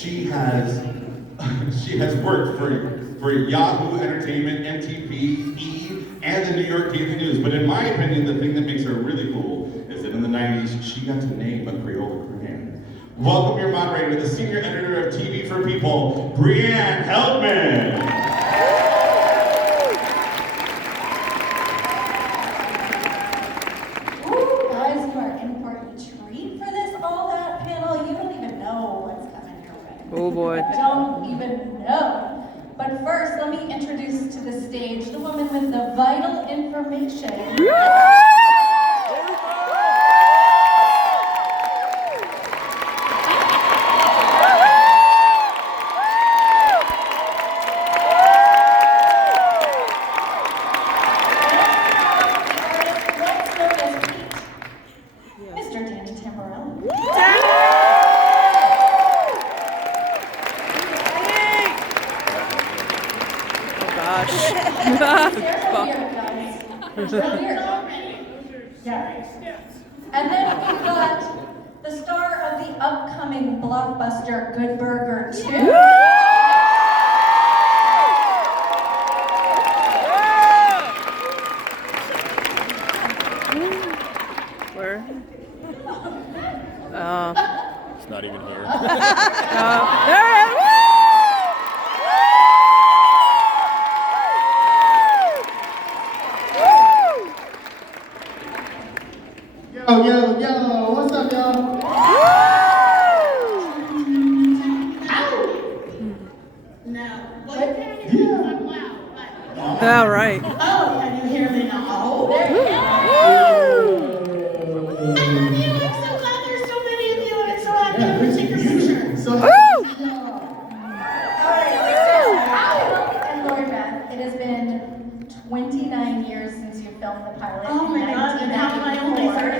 she has she has worked for Yahoo Entertainment, MTV, E, and the New York Daily News. But in my opinion, the thing that makes her really cool is that in the 90s, she got to name a Crayola crayon. Welcome your moderator, the senior editor of TV for People, Brianne Heldman. Oh boy. Don't even know. But first, let me introduce to the stage the woman with the vital information. Mr. Danny Tamborelli. And then we've got the star of the upcoming blockbuster Good Burger 2. Where? It's not even here. There it is! Yo, what's up, y'all? No. Well, you can't hear me. I'm loud. But... All right. Oh, can you hear me now? There you go. I'm so glad there's so many of you, and I'm so happy to take your picture. So, And Lori Beth, it has been 29 years since you filmed the pilot. Oh my God, and how am I only 35?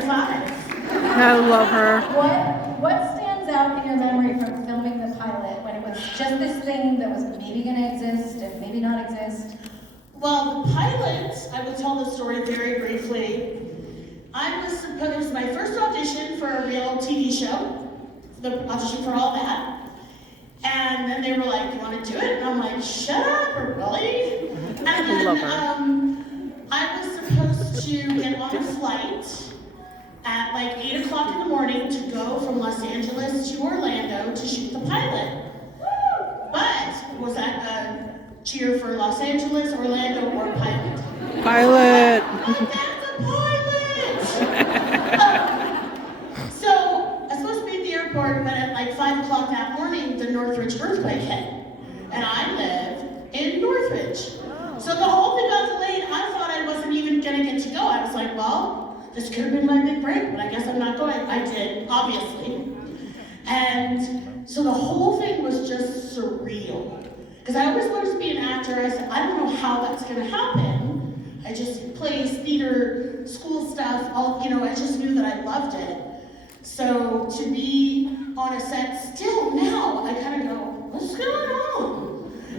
I love her. What stands out in your memory from filming the pilot when it was just this thing that was maybe going to exist and maybe not exist? Well, the pilot, I will tell the story very briefly. It was my first audition for a real TV show, the audition for all that. And then they were like, "You want to do it?" And I'm like, "Shut up, really?" And then I was supposed to get on a flight at like 8 o'clock in the morning to go from Los Angeles to Orlando to shoot the pilot. But was that a cheer for Los Angeles, Orlando, or pilot? Pilot. That's a pilot! So I was supposed to be at the airport, but at like 5 o'clock that morning, the Northridge earthquake hit. And I live in Northridge. So the whole thing got delayed. I thought I wasn't even gonna get to go. I was like, well, this could have been my big break, but I guess I'm not going. I did, obviously. And so the whole thing was just surreal. Because I always wanted to be an actor. I said, I don't know how that's gonna happen. I just plays, theater, school stuff, I just knew that I loved it. So to be on a set still now, I kind of go, what's going on?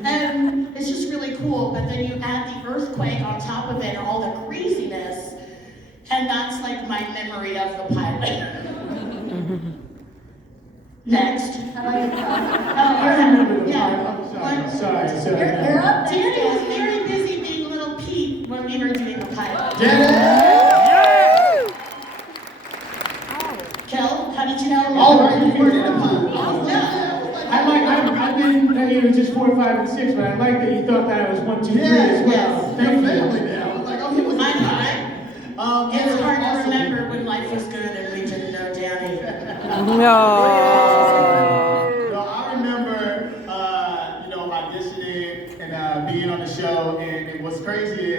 And it's just really cool, but then you add the earthquake on top of it, all the craziness, and that's like my memory of the pilot. Next. How about you? I remember the Yeah. pilot. Sorry. You're up next. Danny was very busy being little Pete when we were doing the pilot. Kel, how did you know? All right, you were in the pilot. No. I've been here just 4, 5, and 6, but I like that you thought that I was 1, 2, 3 as well. Yes. Thank you. I was like, oh, he was I know, right? It's hard to awesome. remember when life was good and we didn't know Danny. No, I remember, auditioning and being on the show, and what's crazy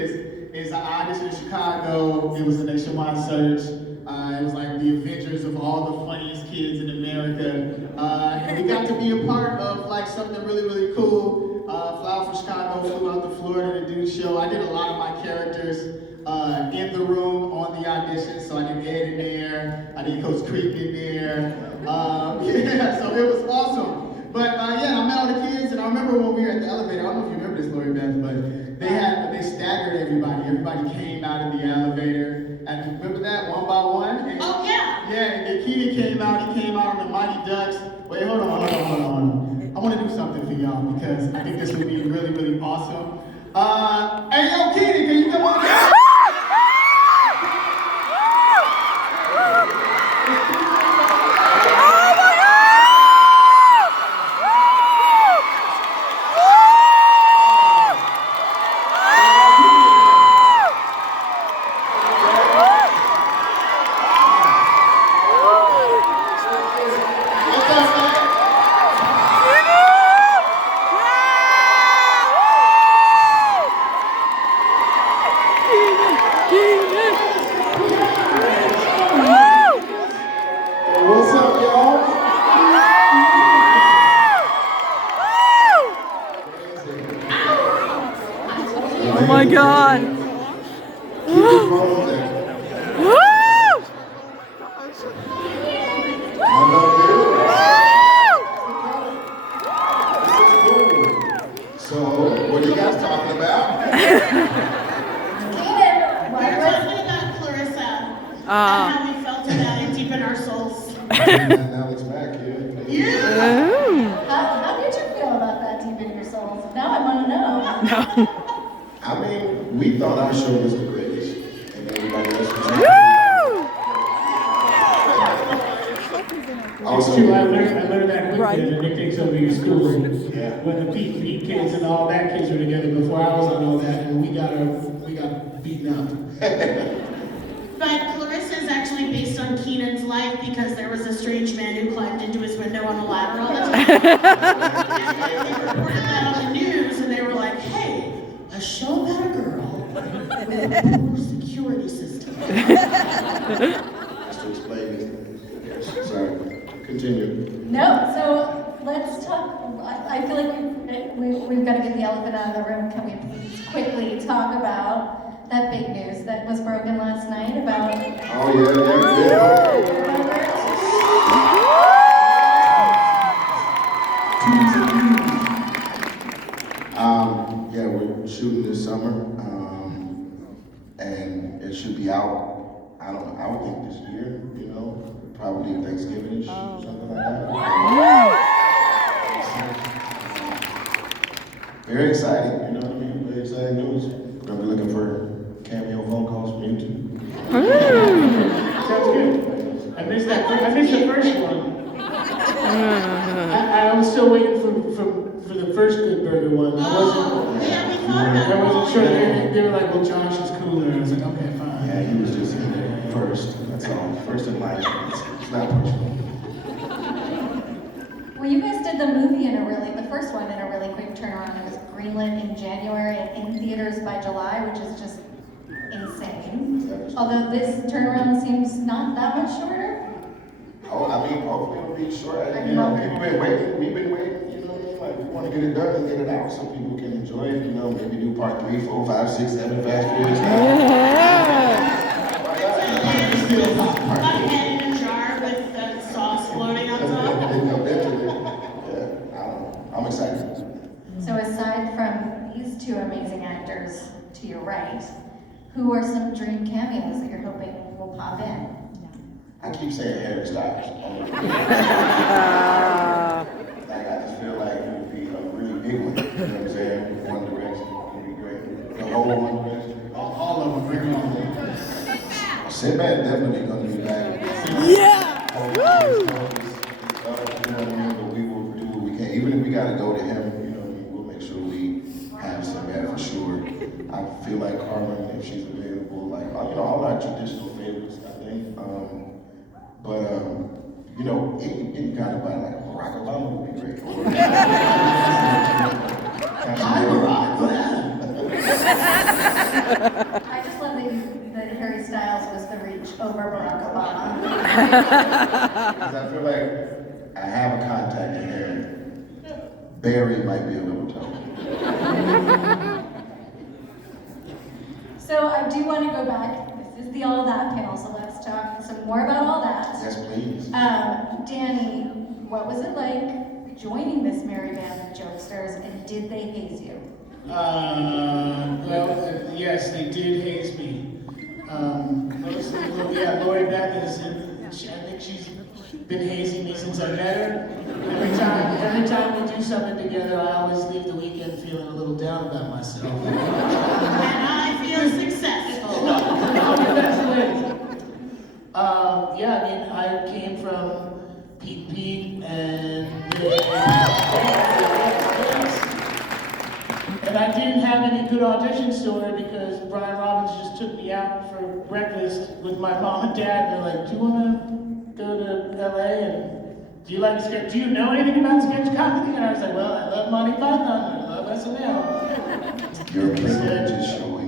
is I auditioned in Chicago. It was a nationwide search. It was like the Avengers of all the funniest kids in America, and we got to be a part of like something really, really cool. Fly out from Chicago, flew out to Florida to do the show. I did a lot of my characters in the room on the audition, so I did Ed in there, I did Coach Creek in there. So it was awesome. But I met all the kids, and I remember when we were at the elevator. I don't know if you remember this, Lori Beth, but they staggered everybody. Everybody came out of the elevator, and remember that one by one. And, Oh yeah. yeah, and Nikita came out. He came out on the Mighty Ducks. Wait, hold on. want to do something for y'all because I think this would be really, really awesome. Hey, yo, Kitty, can you come on down? What's up, y'all? Oh my God. Woo! So, what are you guys talking about? We're talking about Clarissa and how we felt about it deep in our souls. Now it's back, kid. Yeah. Ooh. How did you feel about that deep in your souls? Now I want to know. I mean, we thought our show was the greatest, and everybody else was Woo! It's true, I learned that quickly Right. in the nicknames of your school. Yeah. When the Pete kids and all that kids were together before I was on all that, and we got beaten up. But Clarissa is actually based on Keenan's life because there was a strange man who climbed into his window on a ladder all the time. And they reported that on the news, and they were like, hey, a show about a girl with a poor security system. Just to explain this. Yes, sorry. Continue. No, so let's talk. I feel like we've got to get the elephant out of the room. Can we please quickly talk about that big news that was broken last night about Yeah, we're shooting this summer, and it should be out. I would think this year, probably Thanksgiving-ish, something like that. Very exciting, you know what I mean? Very exciting news. We're gonna be looking for cameo phone calls from you too. Sounds good. I missed the first one. I was still waiting for the first Good Burger one. Yeah, we thought about I it. wasn't sure. They were like, well, Josh is cooler. I was like, okay, fine. Yeah, he was just first, that's all. First in line. It's not personal. Well, you guys did the movie the first one in a really quick turnaround. It was greenlit in January and in theaters by July, which is just insane. Although this turnaround seems not that much shorter. Oh, I mean, hopefully it'll be short. We've been waiting, you know what I mean? Like, we want to get it done and get it out so people can enjoy it, maybe do part 3, 4, 5, 6, 7, Fast Furious. A head in a jar with the sauce floating on top. I'm excited. So aside from these two amazing actors to your right, who are some dream cameos that you're hoping will pop in? I keep saying Harry Styles. Like, I just feel like it would be a really big one. You know what I'm saying? One Direction would be great. The whole One Direction. All of them, bring on them. Sinbad definitely gonna be back. Yeah! Woo! You know what I mean? But we will do what we can. Even if we gotta go to him, we'll make sure we have Sinbad for sure. I feel like Carmen, if she's available, like, all our traditional favorites, I think. Any kind of body, like Barack Obama would be great. Hi, Barack. I just love that Harry Styles was the reach over Barack Obama. Because I feel like I have a contact in there. Barry might be a little tough. So I do want to go back. This is the All That panel, so let's talk some more about all that. Yes, please. Danny, what was it like joining this merry band of jokesters, and did they haze you? Yes, they did haze me. Lori Beth is, I think she's been hazing me since I met her. Every time we do something together, I always leave the weekend feeling a little down about myself. And I feel successful. All the best ways. Yeah, I mean, I came from Pete and I didn't have any good audition story because Brian Robbins just took me out for breakfast with my mom and dad. They're like, "Do you want to go to LA and do you like sketch? Do you know anything about sketch comedy?" And I was like, "Well, I love Monty Python, I love SNL." Your privilege is showing.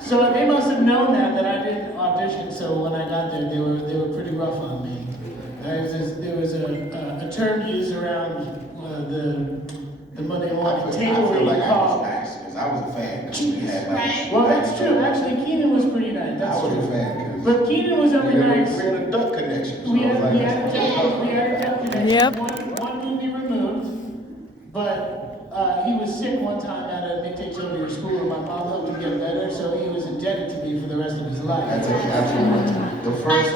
So they must have known that I didn't audition. So when I got there, they were pretty rough on me. There was a term used around the Monday morning table. I feel like I was nice because I was a fan. Right. Well, that's true. Actually, Keenan was pretty nice. That's I was true. a fan. But Keenan was only nice. We had a duck connection. So We I was had like, a duck connection. Yep. One movie removed, but he was sick one time at Nick Takes Over Your School, and my mom helped him get better, so he was indebted to me for the rest of his life. That's absolutely right. The first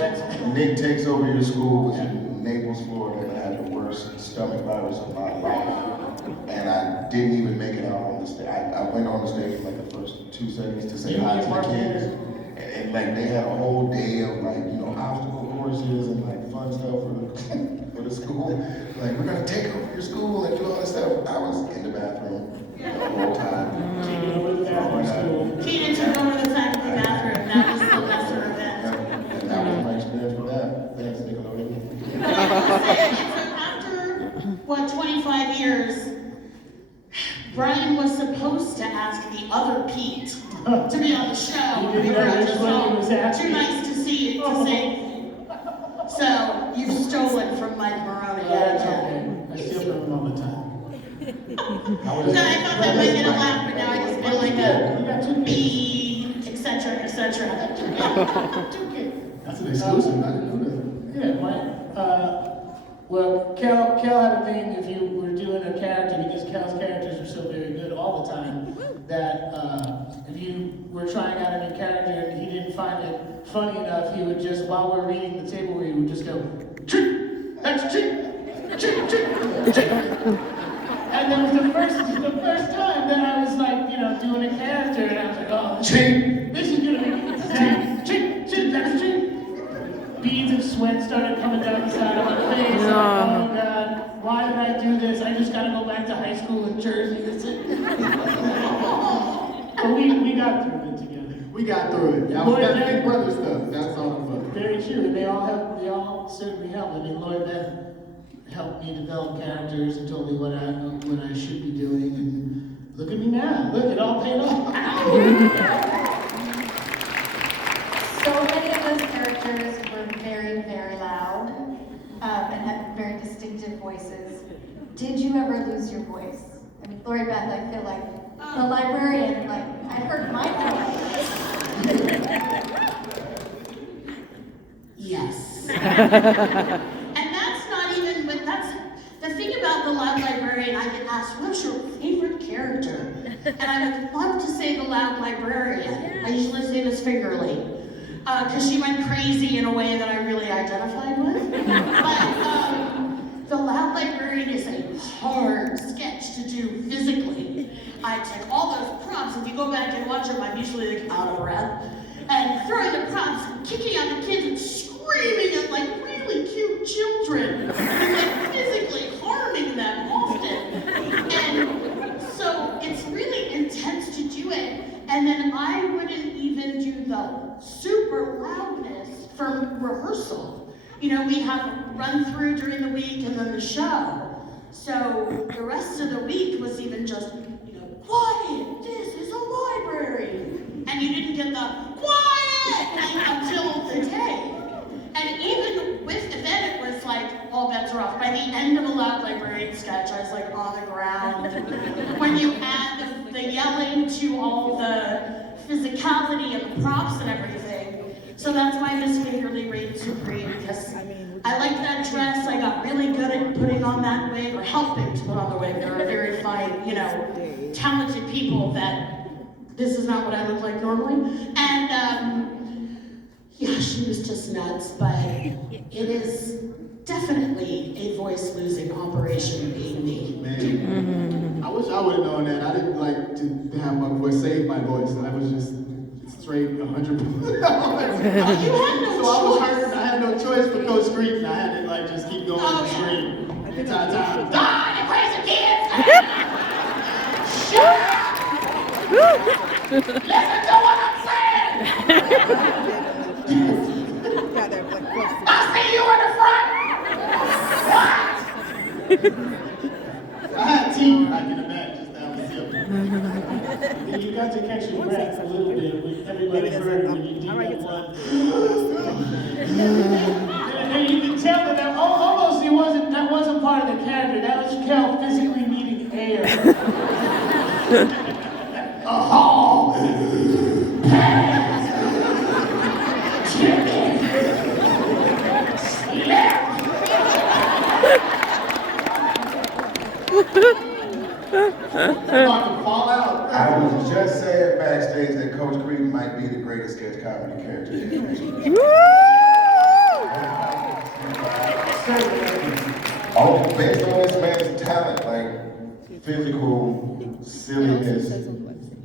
Nick Takes Over Your School was in Naples, Florida, and I had the worst stomach virus of my life. And I didn't even make it out on the stage. I went on the stage for like the first 2 seconds to say hi to the kids. And like they had a whole day of like, obstacle courses and like fun stuff for the school. Like, we're gonna take over your school and do all this stuff. I was in the bathroom the whole time. Keenan took over the faculty bathroom. That was the lesser event. And that was my experience with that. Thanks, Nickelodeon. After, 25 years, Brian was supposed to ask the other Pete to be on the show. He didn't know which one he was asking. Too nice to see you, to say. So, you've stolen from Mike Maroney yet That's again. okay. I steal from him all the time. No, I thought that might get a laugh, but now I just feel like You got two a kids. B, etc., etc. That's an exclusive. I didn't know that. Yeah, well, Cal had a thing if you were doing a character, because Cal's characters are so very good all the time, that if you were trying out a new character and he didn't find it funny enough, he would just, while we're reading the table read, he would just go, "Trick! That's trick! Trick! Trick! Trick!" And then the first time that I was like, doing a character, and I was like, "Oh, this is gonna be exact. Trick! That's trick!" Beads of sweat started coming down the side of my face. No. Like, oh God, why did I do this? I just gotta go back to high school in Jersey. That's it. But we got through it together. We got through it. That was that big brother stuff. That's all it was. Very true. And they all certainly helped. I mean, Lloyd Beth helped me develop characters and told me what I should be doing. And look at me now. Look, it all paid off. So many of those characters were very, very loud and had very distinctive voices. Did you ever lose your voice? I mean, Lori Beth, I feel like the librarian, I heard my voice. Yes. And that's not even, that's the thing about the loud librarian. I get asked, "What's your favorite character?" And I would love to say the loud librarian. I usually say Miss Fingerly, because she went crazy in a way that I really identified with. But the loud librarian is a hard sketch to do physically. I took all those props. If you go back and watch them, I'm usually like out of breath. And throwing the props, kicking out the kids, and screaming at like really cute children, and like physically harming them often. And so it's really intense to do it. And then I wouldn't even do the super loudness from rehearsal. We have a run through during the week and then the show. So the rest of the week was even just, quiet, this is a library. And you didn't get the quiet until the day. And even with then it was like all bets are off. By the end of a loud librarian sketch, I was like on the ground. When you add the yelling to all the physicality and the props and everything. So that's why Miss Fingerly reigned supreme, because I liked that dress. I got really good at putting on that wig, or helping to put on the wig. There are very fine, talented people that this is not what I look like normally. And yeah, she was just nuts, but it is definitely a voice losing operation being me. Man, I wish I would have known that. I didn't like to have my voice, save my voice. I was just straight 100%. You had no So I was choice. hurt. I had no choice but go scream. I had to like just keep going and scream. The entire time. Die, you crazy kids! Shut up! Listen to what I'm saying! I see you in the front! What? I had teeth like in the back just that was it. You got to catch your breath a little bit when everybody heard when you did that one. And you can tell that almost that wasn't part of the character. That was Kel physically needing air. About to fall out. I was just saying backstage that Coach Creed might be the greatest sketch comedy character in history. Oh, based on this man's talent, like physical silliness,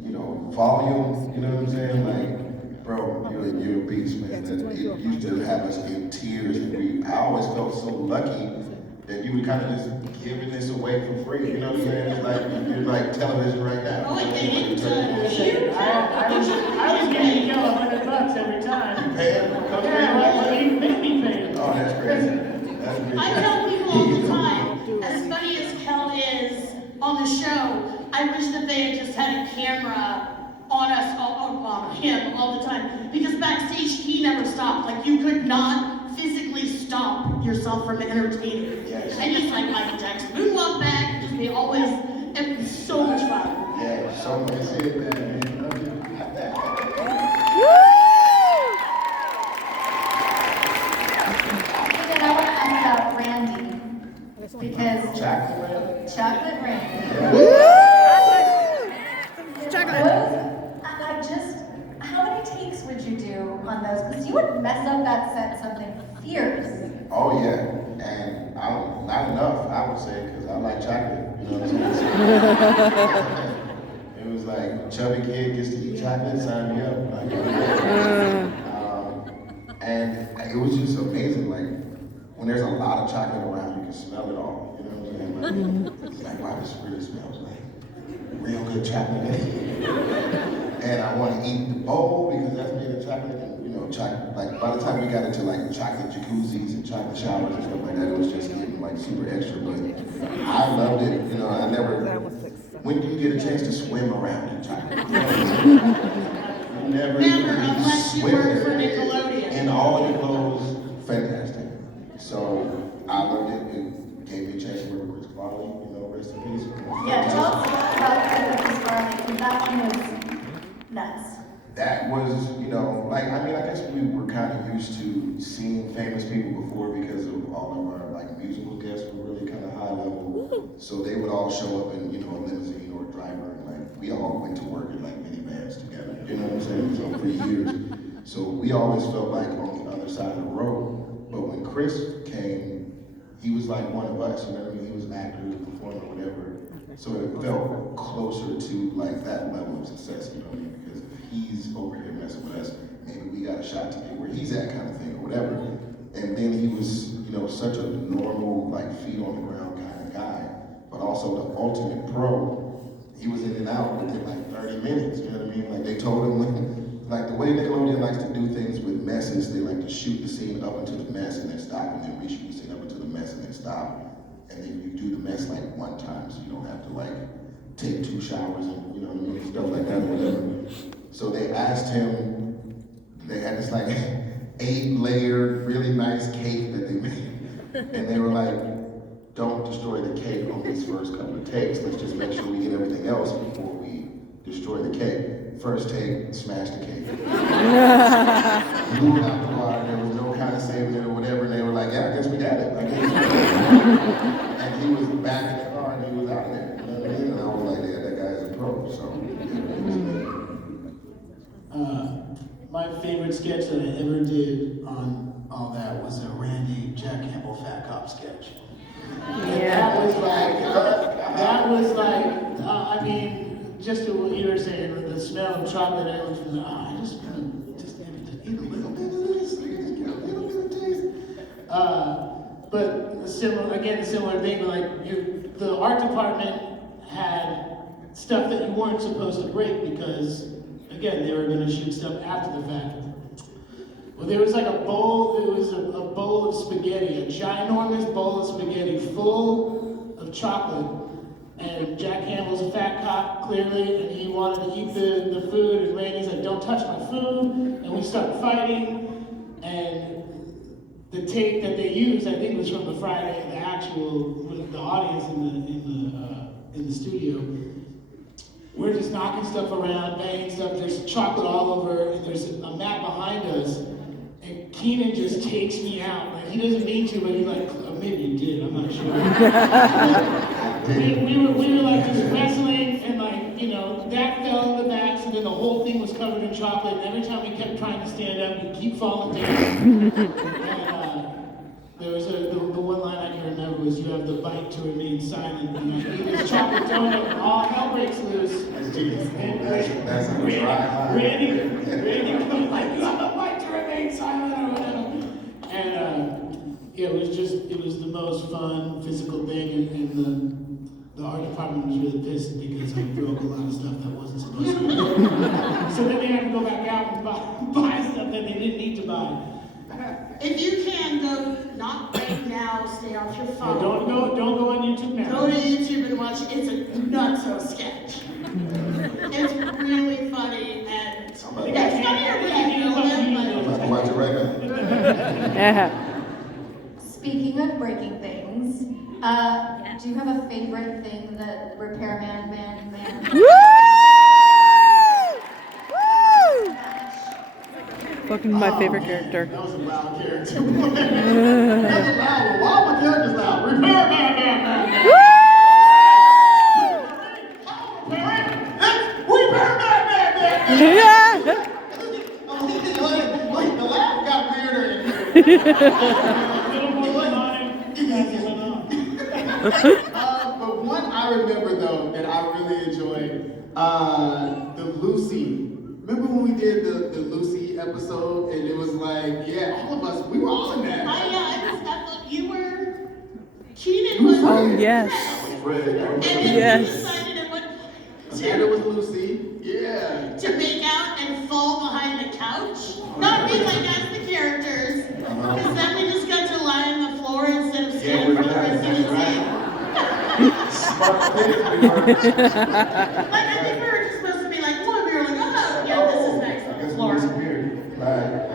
you know, volume, you know what I'm saying? Like, bro, you're a beast, man. That it used to have us in tears, and I always felt so lucky that you were kind of just giving this away for free. You know what I'm saying? It's like you're like television right now. Oh, wait, they didn't I was getting Kel $100 every time. You pay him, Coach Creed? Yeah, well, you make me pay him. Oh, that's crazy. That's crazy. I tell people all the time, as funny as Kel is on the show, I wish that they had just had a camera on us, on him all the time. Because backstage, he never stopped. Like, you could not physically stop yourself from entertaining. Yes. And just like Michael Jackson, moonwalk back, just be always, it was so much fun. Yeah, so much shit, man. And I want to ask about Randy, because chocolate Randy. I just, how many takes would you do on those? Because you would mess up that set something fierce. Oh yeah, and not enough, I would say, because I like chocolate. You know what I'm saying? It was like chubby kid gets to eat chocolate, sign me up. Like, and it was just amazing. Like when there's a lot of chocolate around, you can smell it all. You know what I'm saying? Like, it's like, wow, this really smells like real good chocolate. And I want to eat the bowl because that's made of chocolate. And, you know, chocolate. Like by the time we got into like chocolate jacuzzis and chocolate showers and stuff like that, it was just getting like super extra. But I loved it. You know, I never. When do you get a chance to swim around in chocolate? You never Unless you swim work there. for Nickelodeon. In all your clothes, fantastic. So I loved it. It gave me a chance to work with Chris Farley. You know, rest in peace. Yeah, tell us about Chris Farley, because that one was nuts. That was, you know, like, I mean, I guess we were kind of used to seeing famous people before because of all of our, like, musical guests were really kind of high level. So they would all show up in, you know, a limousine or a driver, and, like, we all went to work in, like, minivans together. You know what I'm saying? So for years. So we always felt like on the other side of the road. But when Chris came, he was like one of us, you know what I mean? He was an actor, performer, whatever. So it felt closer to like that level of success, you know what I mean? Because if he's over here messing with us, maybe we got a shot to get where he's at kind of thing or whatever. And then he was, you know, such a normal, like feet on the ground kind of guy, but also the ultimate pro. He was in and out within like 30 minutes, you know what I mean? Like they told him, like the way Nickelodeon likes to do things with messes, they like to shoot the scene up into the mess and then stop, and then reshoot the scene up into the mess and then stop. And then you do the mess like one time, so you don't have to like take 2 showers and you know what I mean, stuff like that or whatever. So they asked him, they had this like 8-layered, really nice cake that they made. And they were like, don't destroy the cake on these first couple of takes. Let's just make sure we get everything else before we destroy the cake. First take, smash the cake. Blew it out the water, there was no kind of saving it or whatever, and they were like, yeah, I guess we got it. I guess. And he was back in the car and he was out there. You know what I mean? And I was like, yeah, that guy's a pro. So, yeah, favorite sketch that I ever did on all that was a Randy Jack Campbell Fat Cop sketch. And that was like, I mean, just what you were saying with the smell of chocolate, I was like, I just want to just eat a little bit of this, just get a little bit of taste. But similar thing, like the art department had stuff that you weren't supposed to break because, again, they were going to shoot stuff after the fact. Well, there was like a bowl, it was a bowl of spaghetti, a ginormous bowl of spaghetti full of chocolate. And Jack Campbell's a fat cop, clearly, and he wanted to eat the food, and Randy's like, don't touch my food, and we start fighting, and the tape that they used, I think, was from the Friday, the actual, with the audience in the studio. We're just knocking stuff around, banging stuff, there's chocolate all over, and there's a mat behind us, and Keenan just takes me out. Like, he doesn't mean to, but he's like, oh, maybe you did, I'm not sure. we were like just wrestling, and like, you know, that fell in the back, so then the whole thing was covered in chocolate, and every time we kept trying to stand up, we'd keep falling down. And there was the one line I can remember was, you have the bite to remain silent, and I eat this chocolate donut, and all hell breaks loose. That's a dry line. Randy comes like, you have the bite to remain silent, or whatever. And yeah, it was the most fun physical thing, and the art department was really pissed because I broke a lot of stuff that wasn't supposed to be. So then they had to go back out and buy stuff that they didn't need to buy. If you can, go, not right now, stay off your phone. Don't go on YouTube now. Go to YouTube and watch, it's a nutso sketch. It's really funny, and it's funnier than I'm about to watch it right now. Yeah. Speaking of breaking things, do you have a favorite thing that Repairman Man? Woo! Woo! Fucking my favorite character. That was a loud character. That's a loud one. Why are my characters loud? Repairman. Woo! Yeah. Like the laugh got weirder and but one I remember though that I really enjoyed, the Lucy. Remember when we did the Lucy episode and it was like, yeah, all of us, we were all in that. you were, Keenan was. Oh, yes. And then Yes. you decided at what And it was Lucy. Yeah. to make out and fall behind the couch. Not be like as the characters. Because then we just got to lie on the floor instead of standing for the rest of the day. Smart kids, we were. Like, I think we were just supposed to be like, one, we were like, oh, yeah, this is nice on the floor. Disappeared. Right.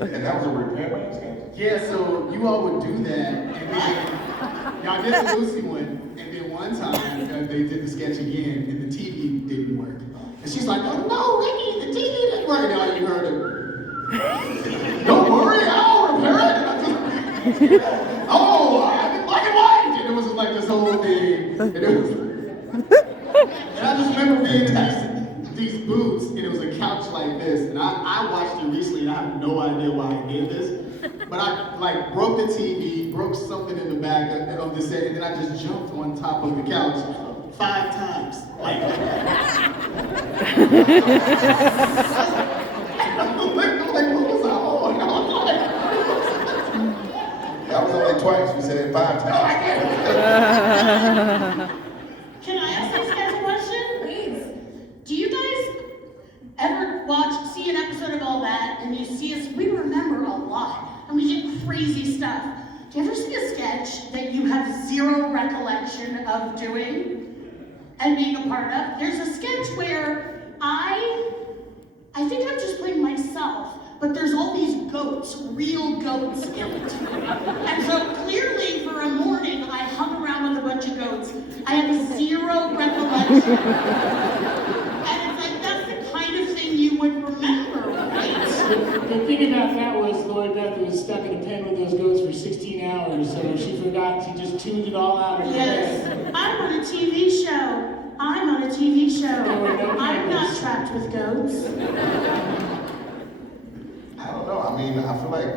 And that was a repairman sketch. Yeah, so you all would do that, and then y'all did the Lucy one, and then one time they did the sketch again, and the TV didn't work. And she's like, oh no, Ricky, the TV didn't work. And all you heard her, don't worry, I'll repair it. And I just, I'm in black and white. And it was like this whole thing. And it was, and I just remember being in these booths, and it was a couch like this. And I watched it recently, and I have no idea why I did this. But I like broke the TV, broke something in the back of the set, and then I just jumped on top of the couch 5 times. Like, what was I on? That was only twice. We said it 5 times. Can I ask this guys a question? Please. Do you guys ever see an episode of All That and you see us, we remember a lot and we get crazy stuff. Do you ever see a sketch that you have zero recollection of doing and being a part of? There's a sketch where I think I'm just playing myself, but there's all these goats, real goats in it. And so clearly for a morning, I hung around with a bunch of goats. I have zero recollection. And it's like, that's the kind of thing you would remember, right? The thing about that was Lori Beth was stuck in a pen with those goats for 16 hours, so she forgot, she just tuned it all out of her Yes, head. I'm on a TV show. I'm not trapped with goats. I mean, I feel like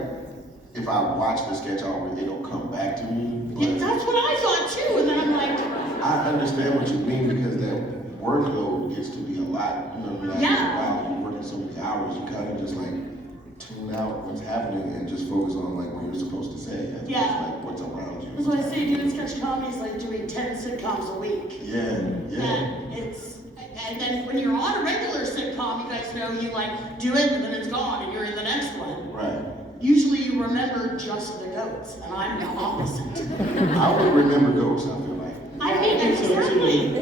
if I watch the sketch already, it'll come back to me. Yeah, But that's what I thought too, and then I'm like, I understand what you mean because that workload gets to be a lot. You know what I mean? Yeah. Wow, you're working so many hours, you kind of just like tune out what's happening and just focus on like what you're supposed to say. As Yeah. opposed to, like what's around you. that's what I say, doing sketch comedy is like doing 10 sitcoms a week. Yeah, yeah. And and then when you're on a regular sitcom, you guys know you like do it and then it's gone and you're in the next one. Right. Usually you remember just the goats, and I'm the opposite. I would remember ghosts, I feel like. I mean, exactly.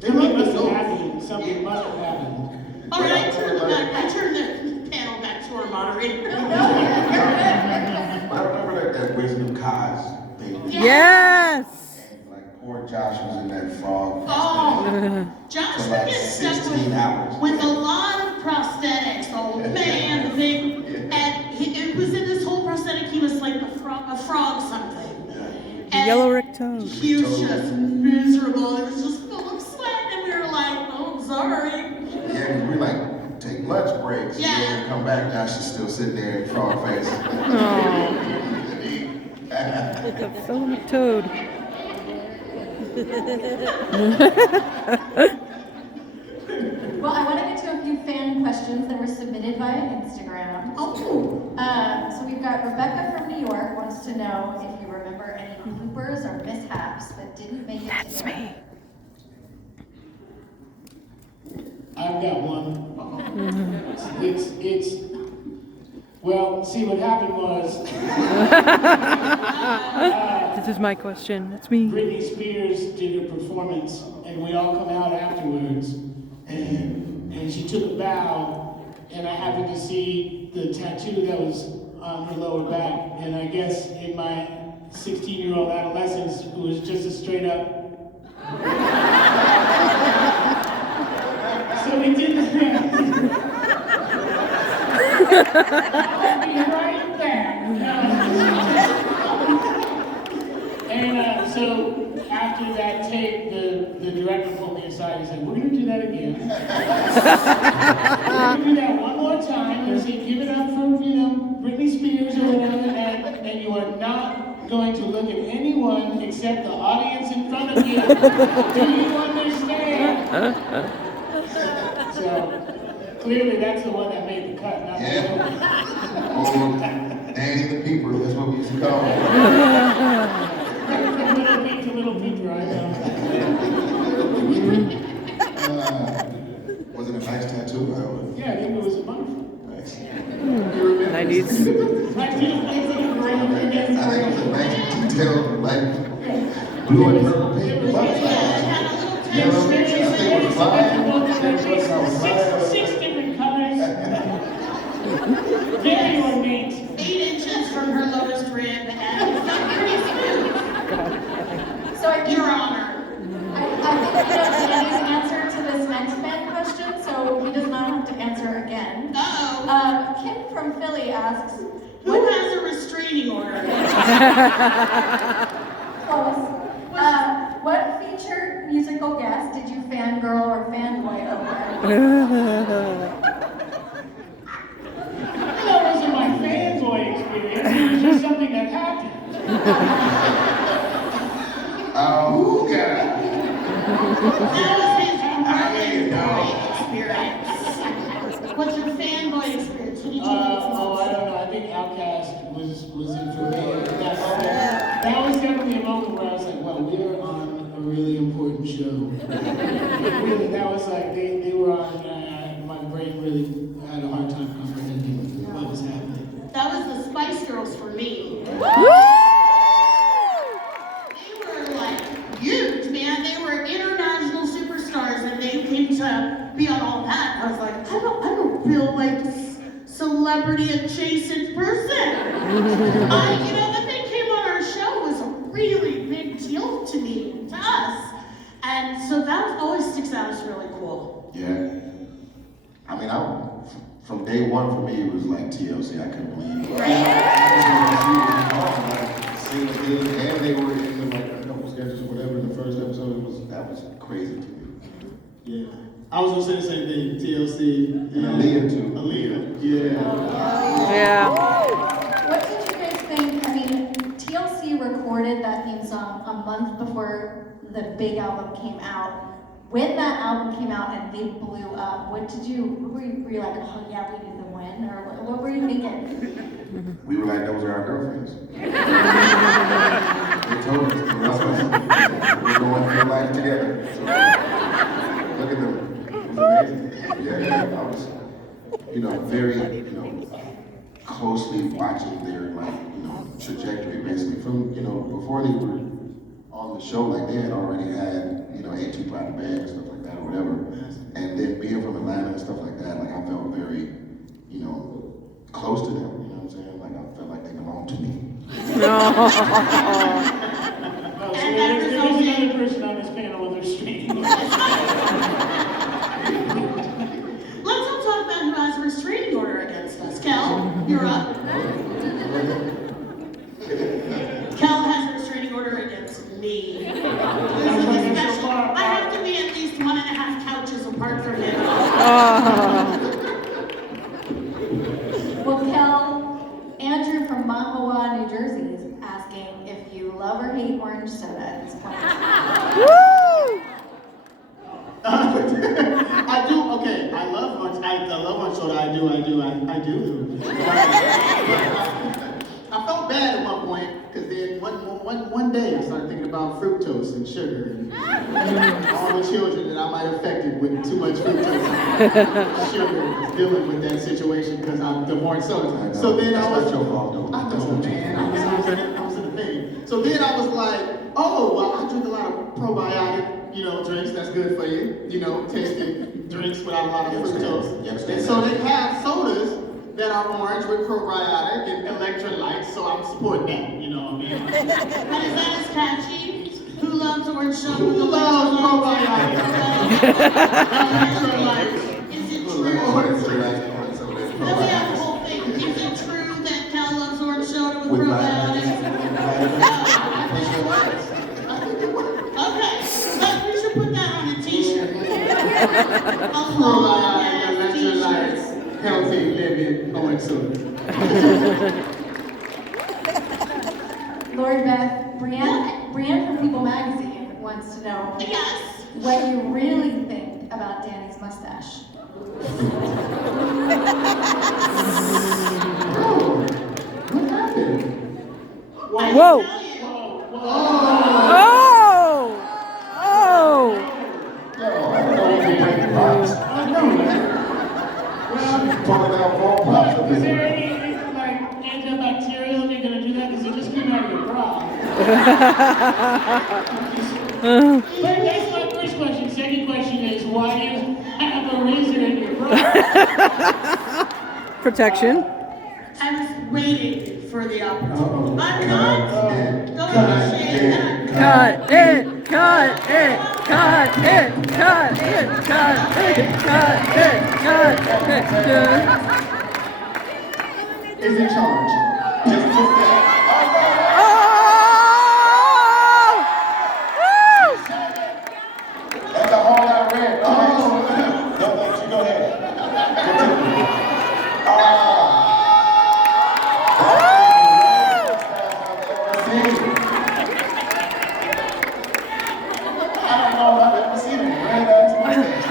Something must have happened. Something must have happened. All right, I turned the panel back to our moderator. I remember that Wisdom Cause thing. Yes! And like poor Josh was in that frog. Oh, Josh For would like get stuck 16 hours. with a lot of prosthetics, the old man, the thing, and it was in this whole prosthetic, he was like a frog something. And Yellow Rick Toad. he was just miserable, it was just full of sweat, and we were like, oh, I'm sorry. Yeah, because we like take lunch breaks. Yeah. And then we come back, Josh is still sitting there in frog face. Yellow Rick Toad. Well, I want to get to a few fan questions that were submitted via Instagram. Oh, So we've got Rebecca from New York wants to know if you remember any bloopers or mishaps that didn't make it That's to air. me. I've got one. It's well, see what happened was This is my question. It's me. Britney Spears did her performance and we all come out afterwards and she took a bow and I happened to see the tattoo that was on her lower back and I guess in my 16-year-old adolescence it was just a straight up so we did that. I'll be right back. And so after that tape, the director pulled me aside and said, we're going to do that again. We're going to do that one more time and say, give it up for, Britney Spears or whatever, and you are not going to look at anyone except the audience in front of you. Do you understand? So clearly that's the one that made the cut, not the other one. Oh, Danny the Peeper, that's what we used to call him. From Little Pete to Little Peter, I know. Was it a nice tattoo? Yeah, I think it was a month. Nice. 90s. I think it was I think it was a nice detailed, like, blue and purple paint. it had a little Yellow, I texture. think it was flying. Six different colors. Very ornate. 8 inches from her lowest rib, and it's not pretty smooth. So I think, Your Honor. I think we know Danny's answer to this next fan question, so he does not have to answer again. Uh-oh. Kim from Philly asks, Who has a restraining order? close. What featured musical guest did you fangirl or fanboy over? That wasn't my fanboy experience. It was just something that happened. Oh, God. That was his fanboy experience. What's your fanboy experience? Who did you Oh, I don't know. I think Outkast was in for me. That was definitely a moment where I was like, well, we're on a really important show. Really, that was like, they were on, my brain really had a hard time comprehending what was happening. That was the Spice Girls for me. They were like huge, man. They were international superstars, and they came to be on all that. I was like, I'm a real like celebrity adjacent person. That they came on our show was a really big deal to me, to us, and so that always sticks out as really cool. Yeah. I mean, from day one for me, it was like TLC. I couldn't believe it. And they were in like a couple sketches or whatever in the first episode. That was crazy to me. Yeah. I was gonna say the same thing. TLC. And Aaliyah too. Aaliyah. Yeah. Yeah. What did you guys think? I mean, TLC recorded that theme song a month before the big album came out. When that album came out and they blew up, were you like, oh yeah, we need to win? Or what were you thinking? We were like, those are our girlfriends. They told us, that's what we're going through life together. So, look at them. It was amazing. Yeah, I was, very, closely watching their, trajectory basically from, before they were on the show, like they had already had, A2 Private Band and stuff like that or whatever. And then being from Atlanta and stuff like that, like I felt very, close to them, you know what I'm saying? Like I felt like they belonged to me. No, so there's another person on this panel with their streaming. Let's all talk about who has a restraining order against us. Kel, you're up. Kel has a restraining order against me. This is a special. I have to be at least 1.5 couches apart from him. Well, Kel, Andrew from Mahawa, New Jersey is asking if you love or hate orange soda at this point. Woo! I do. Okay, I love orange soda. I do. I felt bad at one point because then one day I started thinking about fructose and sugar and all the children that I might have affected with too much fructose and sugar, dealing with that situation because I'm the orange soda. So then I was. That's not your fault, though. I know, man. I was in the thing. So then I was like, oh, well, I drink a lot of probiotic, drinks. That's good for you. Tasty drinks without a lot of fructose. And so they have sodas that are orange with probiotic and electrolytes, so I'm supporting that, you know what I mean? And is that as catchy? Who loves orange soda? Who loves probiotic? Electrolytes. Is it true? Let me have the whole thing. Is it true that Cal loves orange soda with probiotics? I think it works. Okay, but we should put that on a t-shirt. Probiotic, electrolytes, healthy living, orange soda. Lord Beth, Brienne from People Magazine wants to know Yes. what you really think about Danny's mustache. Oh, what happened? Whoa! Oh! Oh! Yo, I don't know if you break pops. I know, man. She's pulling out more pops of Is there this. any like antibacterial and you're gonna do that because it just came out of your bra? But that's my first question. Second question is why do you have a razor in your bra? Protection. I was waiting for the opportunity. Uh-oh. I'm not going to shake. Cut it! Cut it! Cut it! Cut it! Cut it! Cut it! Cut it! Is in charge. Just that. That's a whole lot of red. No, you go ahead. Continue. I don't know if I've ever seen a red-ass mustache.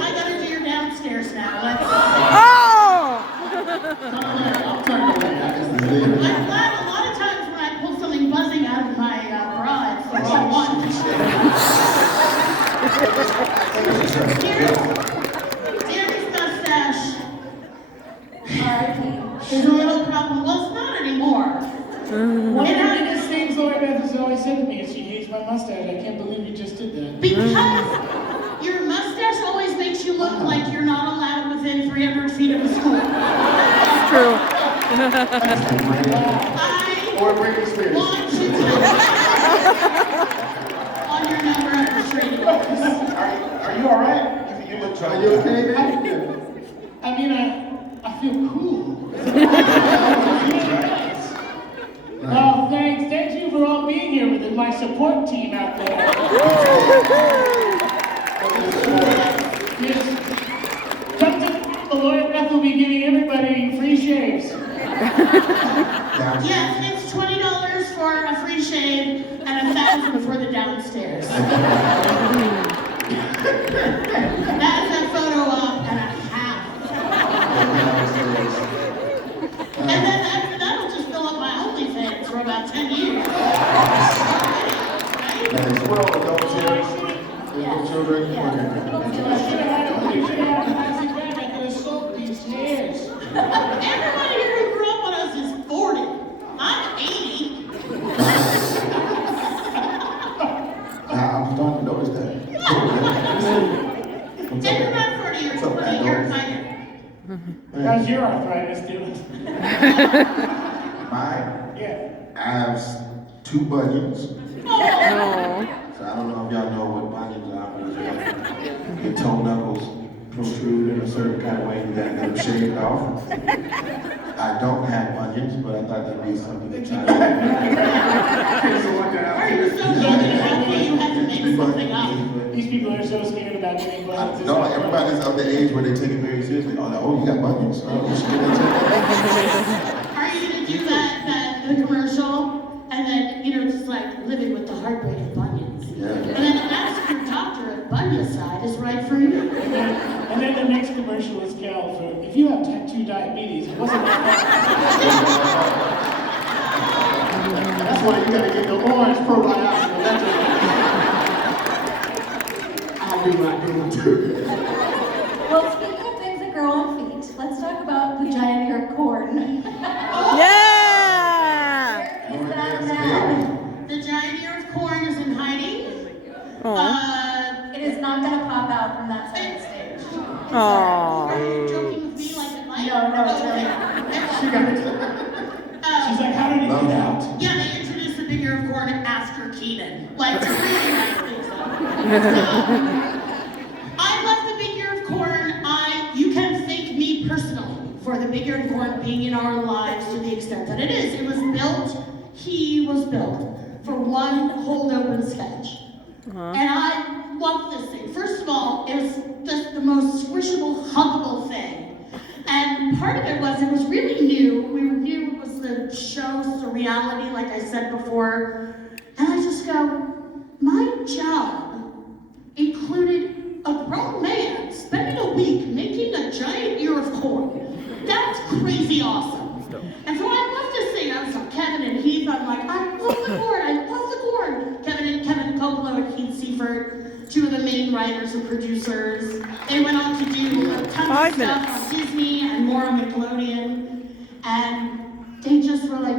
I gotta do your downstairs now. I'm turning away. I'm glad a lot of times when I pull something buzzing out of my bra, it's the wrong one. Danny's mustache is a little problem. Well, it's not anymore. One of the biggest things Lori Beth has always said to me is she hates my mustache. I can't believe you just did that. Because your mustache always makes you look like you're not allowed within 300 feet of a school. It's true. Or Britney Spears. I want you to on your number of restraining orders. Are you all right? You look Are you okay, man? I mean, I feel cool. Oh, thanks. Thank you for all being here with my support team out there. Yes. Come to the Lord Beth will be giving everybody free shaves. Yes, it's $20 for a free shave and $1,000 for the downstairs. That's a photo op and a half. And then after that, I'll just fill up my OnlyFans for about 10 years. And as well, adults here, Yeah. little children. Yeah. Okay. You should have a plastic bag that could have soaked these hairs. Everybody here who grew up with us is 40. I'm 80. I'm starting to notice that. What's And you're up? not 40, you're What's up, 20 years younger. How's your arthritis doing? Mine, Yeah. I have 2 bunions. Oh. So I don't know if y'all know what bunions are, but it's like your toe knuckles protrude in a certain kind of way and that they're shaved off. I don't have bunions, but I thought that'd be something to try to Are you so young and healthy you have to make something up? These people are so scared about getting bugs. No, everybody's of the age where they take it very seriously. Oh, no, you got bunions. Oh, shit. Are you gonna do the commercial and then, just like living with the heartbreak of bunions? Yeah. And then ask your doctor if buniocide is right for you. And then the next commercial is Cal for if you have type 2 diabetes, it wasn't that That's why you gotta get the orange probiotic. I do too. Well, speaking of things that grow on feet, let's talk about the giant ear of corn. Yeah. Where is that now? The giant ear of corn is in hiding. It is not gonna pop out from that side of the stage. Aww. Are you joking with me like it might? No, it's really not. She's like, how did it get out? Yeah, they introduced the big ear of corn after Keenan. Like, to really make things up. I love the big ear of corn. You can thank me personally for the big ear of corn being in our lives to the extent that it is. He was built for one hold open sketch. And I love this thing. First of all, it was just the most squishable, huggable thing. And part of it was really new. We knew it was the show Surreality, like I said before. And I just go, my job included a grown man spending a week making a giant ear of corn. That's crazy awesome. And so I love this thing. I was like, Kevin and Heath, I'm like, I love the corn, I love the corn. Kevin Coppola and Heath Seifert, 2 of the main writers and producers. They went on to do a ton of stuff on Disney and more on Nickelodeon. And they just were like,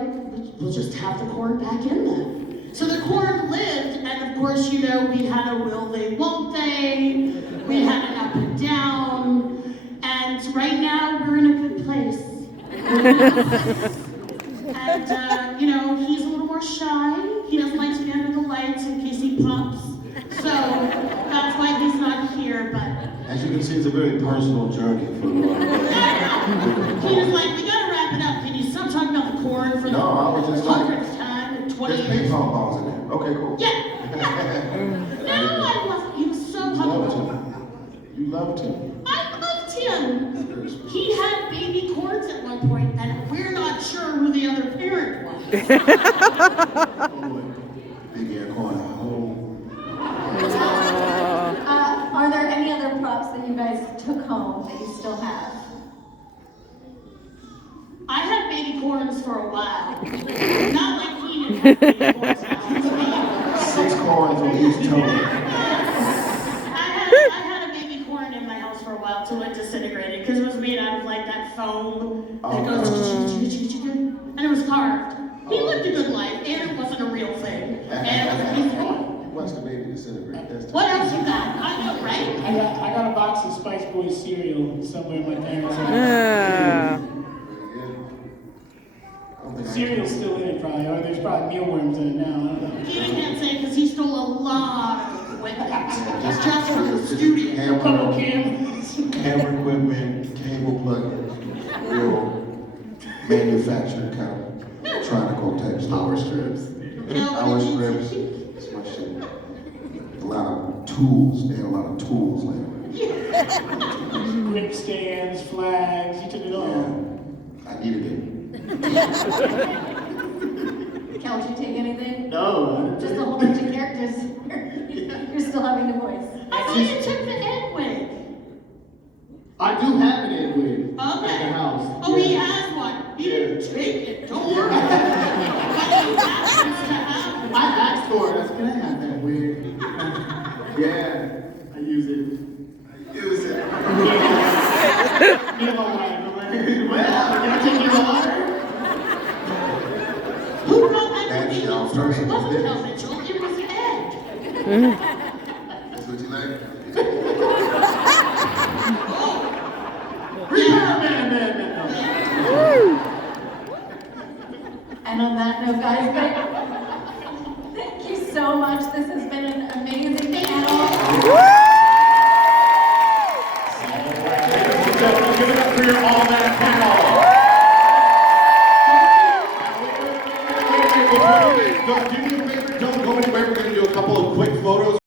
we'll just have the corn back in them. So the corn lived, and of course, we had a will they, won't they, we had an up and down, and right now we're in a good place. And, he's a little more shy. He doesn't like to be under the lights in case he pops. So that's why he's not here, but... As you can see, it's a very personal journey for He was like, we gotta wrap it up. Can you stop talking about the corn for the No, I was just like, 100th time in 20 there's years? ping pong balls in there. Okay, cool. Yeah. No, I love him. He was so You loved huggable. him. You loved him. I loved him. He had baby corns at one point, and we're not sure who the other parent was. Big air corner. Oh. Are there any other props that you guys took home that you still have? I had baby corns for a while. Not like Keenan had baby corns now. 6 corns on each toe. I had a baby corn in my house for a while till it disintegrated because it was made out of like that foam that goes and it was carved. He lived a good life and it wasn't a real thing. And it was a piece of corn. Watch the baby disintegrate. That's What else you got? I know, right? I got a box of Spice Boys cereal somewhere in my parents' house. Yeah. Cereal's still in it probably, or there's probably mealworms in it now, I don't know. Keenan can't say because he stole a lot of equipment just from the studio. Couple Camera equipment, cable plug, real manufactured kind of Tronical type Power stuff. strips. I was ribs. That's my shit. A lot of tools. They had a lot of tools later. Grip stands, flags, you took it all. Yeah, I needed it. Cal, did you take anything? No. Just a whole bunch of characters. You're still having the voice. I thought you took the head wig. I do have an egg wig Okay. at the house. Oh, he Yeah. has one. He Yeah. didn't take it. Don't worry. But he happens to have one. I asked for it. I said, can I have that wig? Yeah, I use it. Use it. You know why? Well, can I take your water? Who wrote that That's convenience y'all store? It first. wasn't Kel Mitchell. It was Ed. That's what you like? And on that note, guys, thank you so much. This has been an amazing panel. Give it up for your All That panel. Do me a favor, don't go anywhere. We're going to do a couple of quick photos.